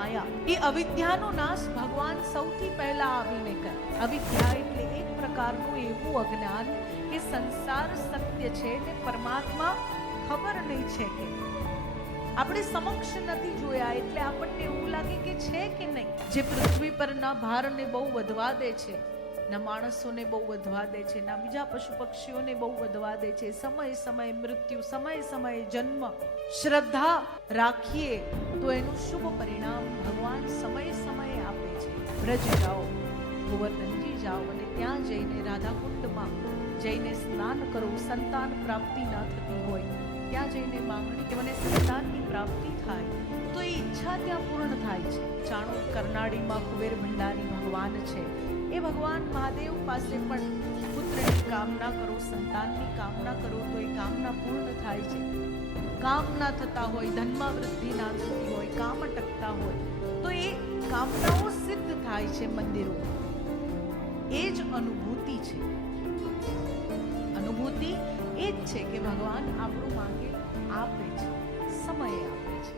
માયા, એ અવિદ્યાનો નાશ ભગવાન સૌથી પહેલા આવીને કરે. અવિદ્યા એટલે એક પ્રકારનું એવું અજ્ઞાન કે સંસાર સત્ય છે ને પરમાત્મા ખબર નહીં છે કે આપણે સમક્ષ નથી જોયા, એટલે આપણને એવું લાગે કે છે કે નહીં. જે પૃથ્વી પરના ભારને બહુ વધવા દે છે, ના માણસોને બહુ વધવા દે છે, ના બીજા પશુ પક્ષીઓને બહુ વધવા દે છે. સમય સમય મૃત્યુ, સમય સમય જન્મ. શ્રદ્ધા રાખીએ તો એનું શુભ પરિણામ ભગવાન સમય સમયે આપે છે. બ્રજ જાઓ, ગોવર્ધનજી જાઓ અને ત્યાં જઈને રાધાકુંડમાં જઈને સ્નાન કરો. સંતાન પ્રાપ્તિ ના થતી હોય ત્યાં જઈને માંગણી કે મને સંતાનની પ્રાપ્તિ થાય, તો એ ઈચ્છા ત્યાં પૂર્ણ થાય છે. જાણો કરનાળીમાં કુબેર ભંડારી ભગવાન છે. એ ભગવાન મહાદેવ પાસે પણ પુત્રની કામના કરો, સંતાનની કામના કરો તો એ કામના પૂર્ણ થાય છે. કામ ના થતા હોય, ધનમાં વૃદ્ધિ ના થતી હોય, કામ અટકતા હોય તો એ કામનાઓ સિદ્ધ થાય છે મંદિરો. એ જ અનુભૂતિ છે. અનુભૂતિ એ જ છે કે ભગવાન આપણું માંગે આપે છે, સમય આપે છે.